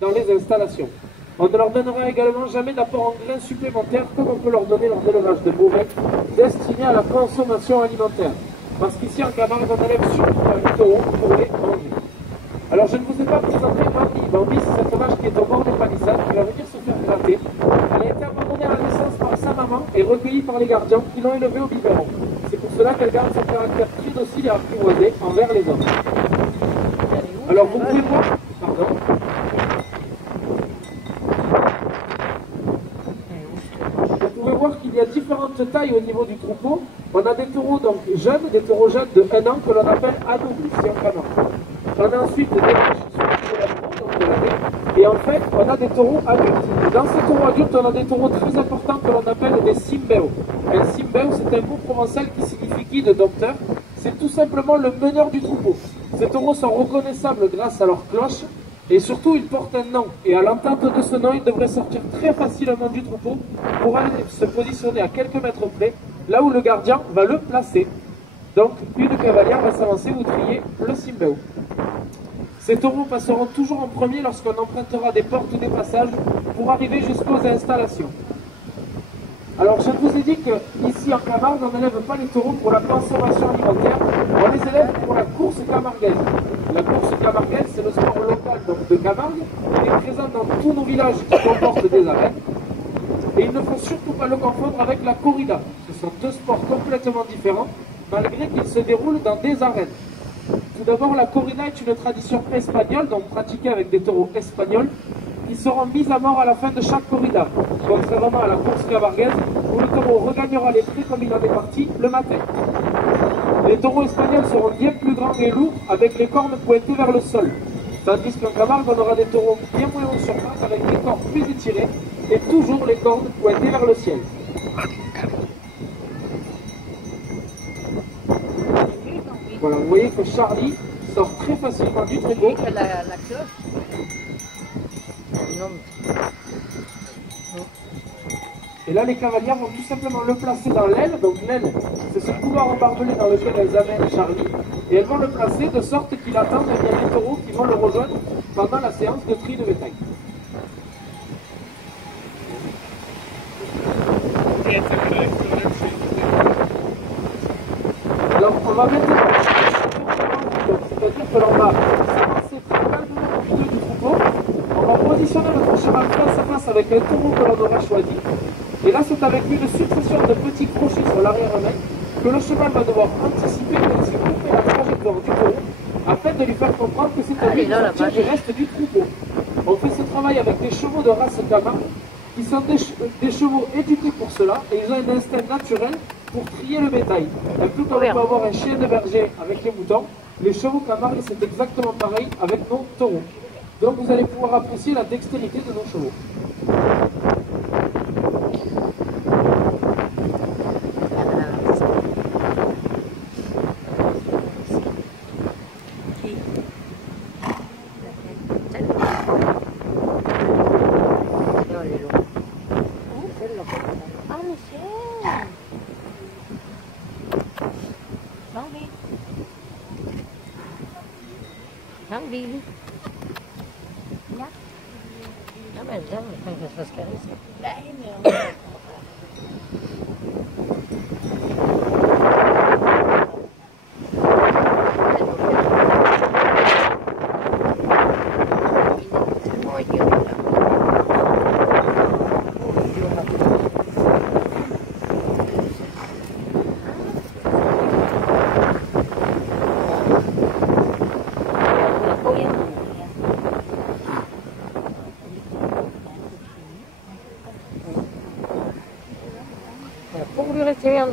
dans les installations. On ne leur donnera également jamais d'apport en grains supplémentaires comme on peut leur donner lors d'élevage de bovins destinés à la consommation alimentaire. Parce qu'ici en Camargue, on élève surtout un taureau pour les manger. Alors je ne vous ai pas présenté Bambi. Bambi, c'est cette vache qui est au bord des palissades, qui va venir se faire gratter. Elle a été abandonnée à la naissance par sa maman et recueillie par les gardiens qui l'ont élevée au biberon. C'est pour cela qu'elle garde son caractère très docile et apprivoisé envers les hommes. Alors vous pouvez voir, pardon. Vous pouvez voir qu'il y a différentes tailles au niveau du troupeau. On a des taureaux donc jeunes, des taureaux jeunes de 1 an que l'on appelle adoubles ici en Camargue. On a ensuite des vaches donc de l'année. Et en fait, on a des taureaux adultes. Dans ces taureaux adultes, on a des taureaux très importants que l'on appelle des simbéos. Un simbéo, c'est un mot provençal qui signifie guide docteur. C'est tout simplement le meneur du troupeau. Ces taureaux sont reconnaissables grâce à leur cloche. Et surtout, ils portent un nom. Et à l'entente de ce nom, ils devraient sortir très facilement du troupeau pour aller se positionner à quelques mètres près, là où le gardien va le placer. Donc, une cavalière va s'avancer ou trier le simbéo. Ces taureaux passeront toujours en premier lorsqu'on empruntera des portes ou des passages pour arriver jusqu'aux installations. Alors, je vous ai dit qu'ici en Camargue, on n'élève pas les taureaux pour la consommation alimentaire, on les élève pour la course camarguaise. La course camarguaise, c'est le sport local donc, de Camargue. Il est présent dans tous nos villages qui comportent des arènes. Et il ne faut surtout pas le confondre avec la corrida. Ce sont deux sports complètement différents, malgré qu'ils se déroulent dans des arènes. Tout d'abord, la corrida est une tradition espagnole, donc pratiquée avec des taureaux espagnols, qui seront mis à mort à la fin de chaque corrida, contrairement à la course camarguaise, où le taureau regagnera les prés comme il en est parti le matin. Les taureaux espagnols seront bien plus grands et lourds, avec les cornes pointées vers le sol, tandis qu'en Camargue, on aura des taureaux bien moins hauts sur face, avec des cornes plus étirées, et toujours les cornes pointées vers le ciel. Voilà, vous voyez que Charlie sort très facilement du troupeau. La cloche. Et là, les cavalières vont tout simplement le placer dans l'aile. Donc l'aile, c'est ce couloir embarbelé dans lequel elles amènent Charlie. Et elles vont le placer de sorte qu'il attend qu'il y a des taureaux qui vont le rejoindre pendant la séance de tri de bétail. Alors, on va maintenant, c'est-à-dire que l'on va s'avancer très calmement au milieu du troupeau. On va positionner notre cheval face à face avec un taureau que l'on aura choisi. Et là, c'est avec une succession de petits crochets sur l'arrière-main que le cheval va devoir anticiper et se couper la trajectoire du taureau afin de lui faire comprendre que c'est à lui de sortir du reste du troupeau. On fait ce travail avec des chevaux de race Camargue qui sont des chevaux éduqués pour cela et ils ont un instinct naturel pour trier le bétail. Et tout comme on peut avoir un chien de berger avec les moutons, les chevaux Camargue c'est exactement pareil avec nos taureaux. Donc vous allez pouvoir apprécier la dextérité de nos chevaux. Bambi. Ja. Ja, maar dan kan ik het waarschijnlijk zeggen. Pour lui rester